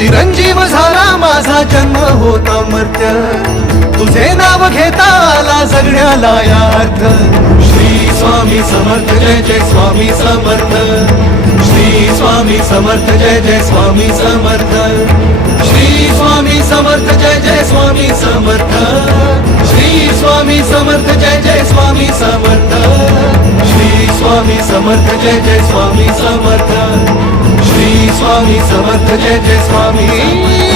चिरंजीव झाला माझा जन्म होता मर्त्य, तुझे नाव घेता आला जगण्याला यार्थ. श्री स्वामी समर्थ जय जय स्वामी समर्थ, श्री स्वामी समर्थ जय जय स्वामी समर्थ, श्री स्वामी समर्थ जय जय स्वामी समर्थ, श्री स्वामी समर्थ जय जय स्वामी समर्थ, श्री स्वामी समर्थ जय जय स्वामी समर्थ, श्री स्वामी समर्थ जय जय स्वामी